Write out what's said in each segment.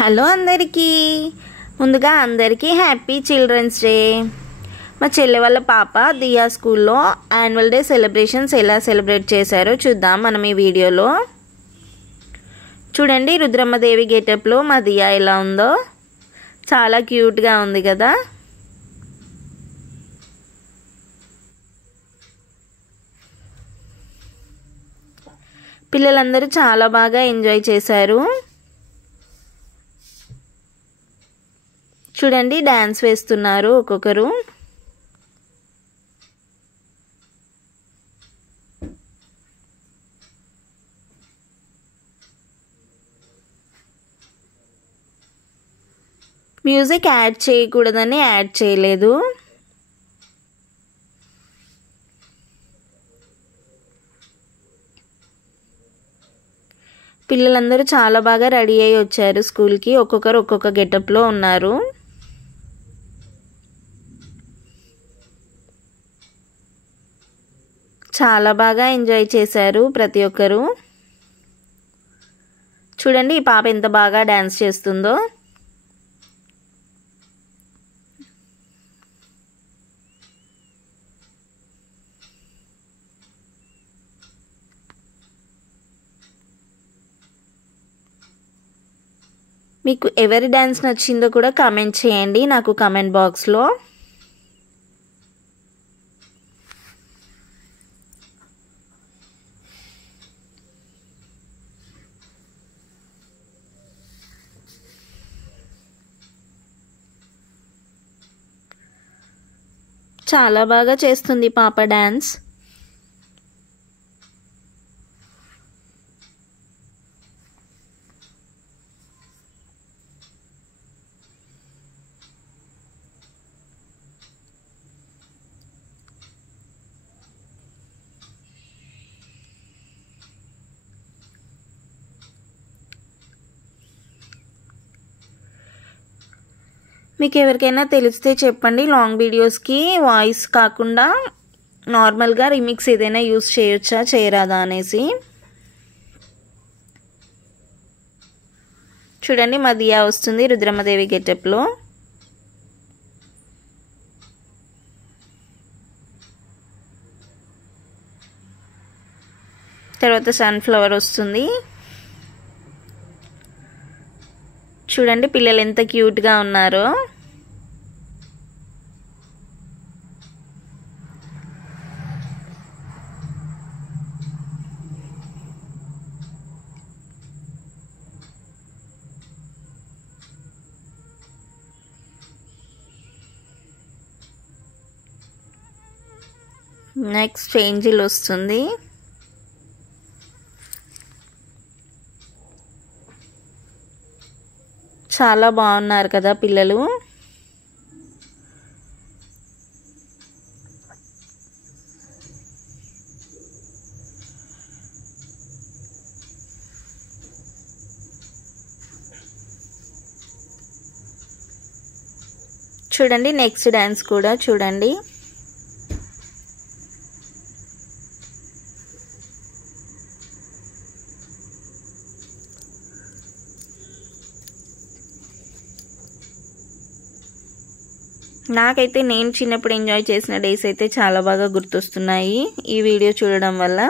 Hello అందరికీ ముందుగా అందరికీ హ్యాపీ చిల్డ్రన్స్ డే. మా చెల్లె వాళ్ళ పాప దియా స్కూల్లో యాన్యువల్ డే సెలబ్రేషన్స్ ఎలా సెలబ్రేట్ చేశారో చూద్దాం మనం ఈ వీడియోలో. చూడండి రుద్రమ్మదేవి గెటప్లో మా దియా ఎలా ఉందో, చాలా క్యూట్గా ఉంది కదా. పిల్లలందరూ చాలా బాగా ఎంజాయ్ చేశారు. చూడండి డాన్స్ వేస్తున్నారు ఒక్కొక్కరు. మ్యూజిక్ యాడ్ చేయకూడదని యాడ్ చేయలేదు. పిల్లలందరూ చాలా బాగా రెడీ అయ్యి వచ్చారు స్కూల్కి. ఒక్కొక్కరు ఒక్కొక్క గెటప్లో ఉన్నారు. చాలా బాగా ఎంజాయ్ చేశారు ప్రతి ఒక్కరు. చూడండి ఈ పాప ఎంత బాగా డాన్స్ చేస్తుందో. మీకు ఎవరి డాన్స్ నచ్చిందో కూడా కామెంట్ చేయండి నాకు కామెంట్ బాక్స్లో. చాలా బాగా చేస్తుంది పాప డాన్స్. మీకు ఎవరికైనా తెలిస్తే చెప్పండి. లాంగ్ వీడియోస్కి వాయిస్ కాకుండా నార్మల్గా రీమిక్స్ ఏదైనా యూస్ చేయొచ్చా చేయరాదా అనేసి. చూడండి మా దియా వస్తుంది రుద్రమ్మదేవి గెటప్లో. తర్వాత సన్ఫ్లవర్ వస్తుంది. చూడండి పిల్లలు ఎంత క్యూట్గా ఉన్నారో. నెక్స్ట్ ఏంజిల్ వస్తుంది. చాలా బాగున్నారు కదా పిల్లలు. చూడండి నెక్స్ట్ డాన్స్ కూడా చూడండి. నాకైతే నేను చిన్నప్పుడు ఎంజాయ్ చేసిన డేస్ అయితే చాలా బాగా గుర్తొస్తున్నాయి ఈ వీడియో చూడడం వల్ల.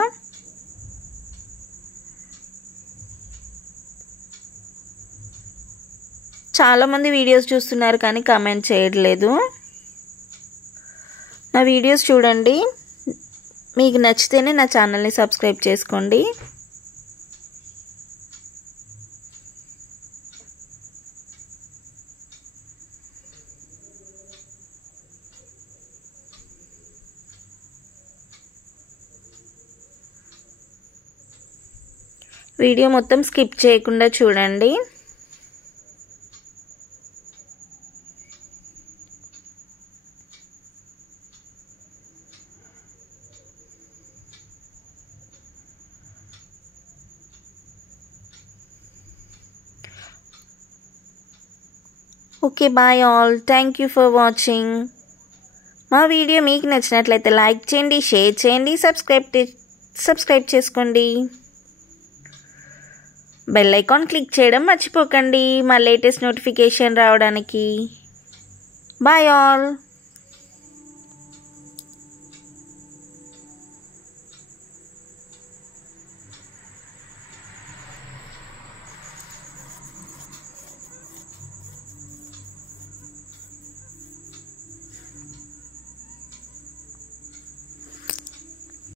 చాలామంది వీడియోస్ చూస్తున్నారు కానీ కామెంట్ చేయట్లేదు. నా వీడియోస్ చూడండి, మీకు నచ్చితేనే నా ఛానల్ని సబ్స్క్రైబ్ చేసుకోండి. వీడియో మొత్తం స్కిప్ చేయకుండా చూడండి. Okay bye all. Thank you for watching. మా వీడియో మీకు నచ్చినట్లయితే లైక్ చేయండి, షేర్ చేయండి, సబ్స్క్రైబ్ చేసుకోండి. బెల్ ఐకాన్ క్లిక్ చేయడం మర్చిపోకండి మా లేటెస్ట్ నోటిఫికేషన్ రావడానికి. Bye all.